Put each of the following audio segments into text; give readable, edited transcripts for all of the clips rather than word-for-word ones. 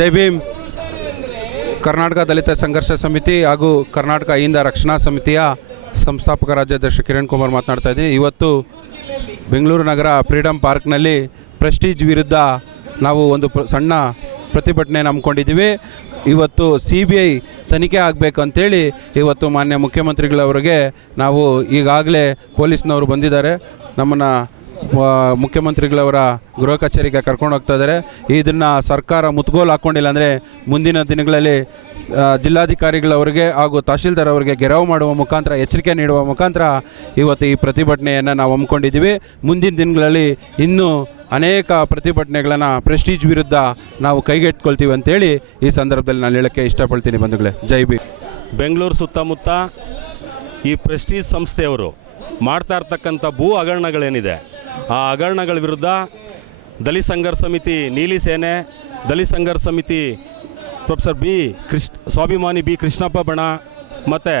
ಜೈ ಭೀಮ್. ಕರ್ನಾಟಕ ದಲಿತ ಸಂಘರ್ಷ ಸಮಿತಿ ಹಾಗೂ ಕರ್ನಾಟಕ ಅಹಿಂದ ರಕ್ಷಣಾ ಸಮಿತಿಯ ಸಂಸ್ಥಾಪಕ ರಾಜ್ಯಾಧ್ಯಕ್ಷ ಕಿರಣ್ ಕುಮಾರ್ ಮಾತನಾಡ್ತಾ ಇದ್ದೀನಿ. ಇವತ್ತು ಬೆಂಗಳೂರು ನಗರ ಫ್ರೀಡಮ್ ಪಾರ್ಕ್ನಲ್ಲಿ ಪ್ರೆಸ್ಟೀಜ್ ವಿರುದ್ಧ ನಾವು ಒಂದು ಸಣ್ಣ ಪ್ರತಿಭಟನೆ ಹಮ್ಮಿಕೊಂಡಿದ್ದೀವಿ. ಇವತ್ತು CBI ತನಿಖೆ ಆಗಬೇಕು ಅಂತೇಳಿ ಇವತ್ತು ಮಾನ್ಯ ಮುಖ್ಯಮಂತ್ರಿಗಳವರಿಗೆ ನಾವು ಈಗಾಗಲೇ ಪೊಲೀಸ್ನವರು ಬಂದಿದ್ದಾರೆ, ನಮ್ಮನ್ನು ಮುಖ್ಯಮಂತ್ರಿಗಳವರ ಗೃಹ ಕಚೇರಿಗೆ ಕರ್ಕೊಂಡು ಹೋಗ್ತಾ ಇದ್ದಾರೆ. ಇದನ್ನು ಸರ್ಕಾರ ಮುತ್ಗೋಲು ಹಾಕ್ಕೊಂಡಿಲ್ಲ ಅಂದರೆ ಮುಂದಿನ ದಿನಗಳಲ್ಲಿ ಜಿಲ್ಲಾಧಿಕಾರಿಗಳವರಿಗೆ ಹಾಗೂ ತಹಶೀಲ್ದಾರ್ ಅವರಿಗೆ ಗೆರವು ಮಾಡುವ ಮುಖಾಂತರ, ಎಚ್ಚರಿಕೆ ನೀಡುವ ಮುಖಾಂತರ ಇವತ್ತು ಈ ಪ್ರತಿಭಟನೆಯನ್ನು ನಾವು ಹಮ್ಮಿಕೊಂಡಿದ್ದೀವಿ. ಮುಂದಿನ ದಿನಗಳಲ್ಲಿ ಇನ್ನೂ ಅನೇಕ ಪ್ರತಿಭಟನೆಗಳನ್ನು ಪ್ರೆಸ್ಟೀಜ್ ವಿರುದ್ಧ ನಾವು ಕೈಗೆಟ್ಕೊಳ್ತೀವಿ ಅಂತೇಳಿ ಈ ಸಂದರ್ಭದಲ್ಲಿ ನಾನು ಹೇಳೋಕ್ಕೆ ಇಷ್ಟಪಡ್ತೀನಿ. ಬಂಧುಗಳೇ, ಜೈ ಭೀಮ್. ಬೆಂಗಳೂರು ಸುತ್ತಮುತ್ತ ಈ ಪ್ರೆಸ್ಟೀಜ್ ಸಂಸ್ಥೆಯವರು ಮಾಡ್ತಾ ಇರ್ತಕ್ಕಂಥ ಭೂ ಹಗರಣಗಳೇನಿದೆ, ಆ ಹಗರಣಗಳ ವಿರುದ್ಧ ದಲಿತ ಸಂಘರ್ಷ ಸಮಿತಿ ನೀಲಿ ಸೇನೆ, ದಲಿತ ಸಂಘರ್ಷ ಸಮಿತಿ ಪ್ರೊಫೆಸರ್ ಸ್ವಾಭಿಮಾನಿ ಬಿ ಕೃಷ್ಣಪ್ಪ ಬಣ ಮತ್ತು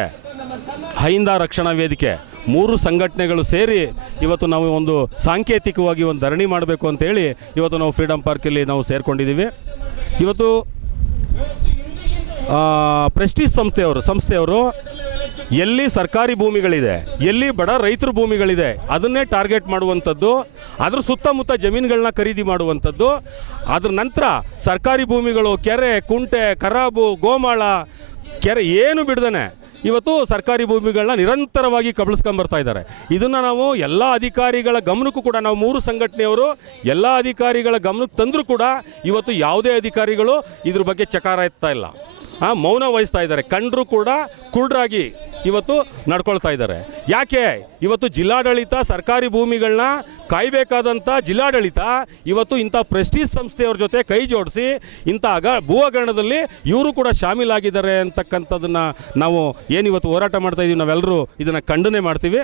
ಅಹಿಂದ ರಕ್ಷಣಾ ವೇದಿಕೆ 3 ಸಂಘಟನೆಗಳು ಸೇರಿ ಇವತ್ತು ನಾವು ಒಂದು ಸಾಂಕೇತಿಕವಾಗಿ ಒಂದು ಧರಣಿ ಮಾಡಬೇಕು ಅಂತೇಳಿ ಇವತ್ತು ನಾವು ಫ್ರೀಡಮ್ ಪಾರ್ಕಲ್ಲಿ ನಾವು ಸೇರಿಕೊಂಡಿದ್ದೀವಿ. ಇವತ್ತು ಪ್ರೆಸ್ಟೀಜ್ ಸಂಸ್ಥೆಯವರು ಎಲ್ಲಿ ಸರ್ಕಾರಿ ಭೂಮಿಗಳಿದೆ, ಎಲ್ಲಿ ಬಡ ರೈತರ ಭೂಮಿಗಳಿದೆ ಅದನ್ನೇ ಟಾರ್ಗೆಟ್ ಮಾಡುವಂಥದ್ದು, ಅದ್ರ ಸುತ್ತಮುತ್ತ ಜಮೀನುಗಳನ್ನ ಖರೀದಿ ಮಾಡುವಂಥದ್ದು. ಅದ್ರ ನಂತರ ಸರ್ಕಾರಿ ಭೂಮಿಗಳು, ಕೆರೆ, ಕುಂಟೆ, ಖರಾಬು, ಗೋಮಾಳ, ಕೆರೆ ಏನು ಬಿಡ್ದೇ ಇವತ್ತು ಸರ್ಕಾರಿ ಭೂಮಿಗಳನ್ನ ನಿರಂತರವಾಗಿ ಕಬಳಿಸ್ಕೊಂಬರ್ತಾ ಇದ್ದಾರೆ. ಇದನ್ನು ನಾವು ಎಲ್ಲ ಅಧಿಕಾರಿಗಳ ಗಮನಕ್ಕೂ ಕೂಡ ನಾವು 3 ಸಂಘಟನೆಯವರು ಎಲ್ಲ ಅಧಿಕಾರಿಗಳ ಗಮನಕ್ಕೆ ತಂದರೂ ಕೂಡ ಇವತ್ತು ಯಾವುದೇ ಅಧಿಕಾರಿಗಳು ಇದ್ರ ಬಗ್ಗೆ ಚಕಾರ ಎತ್ತಾ ಇಲ್ಲ, ಮೌನ ವಹಿಸ್ತಾ ಇದ್ದಾರೆ. ಕಂಡರೂ ಕೂಡ ಕುರುಡರಾಗಿ ಇವತ್ತು ನಡ್ಕೊಳ್ತಾ ಇದ್ದಾರೆ. ಯಾಕೆ ಇವತ್ತು ಜಿಲ್ಲಾಡಳಿತ ಸರ್ಕಾರಿ ಭೂಮಿಗಳನ್ನ ಕಾಯಬೇಕಾದಂಥ ಜಿಲ್ಲಾಡಳಿತ ಇವತ್ತು ಇಂಥ ಪ್ರೆಸ್ಟೀಜ್ ಸಂಸ್ಥೆಯವ್ರ ಜೊತೆ ಕೈ ಜೋಡಿಸಿ ಇಂಥ ಭೂ ಹಗರಣದಲ್ಲಿ ಇವರು ಕೂಡ ಶಾಮೀಲಾಗಿದ್ದಾರೆ ಅಂತಕ್ಕಂಥದ್ದನ್ನು ನಾವು ಏನಿವತ್ತು ಹೋರಾಟ ಮಾಡ್ತಾ ಇದ್ದೀವಿ, ನಾವೆಲ್ಲರೂ ಇದನ್ನು ಖಂಡನೆ ಮಾಡ್ತೀವಿ.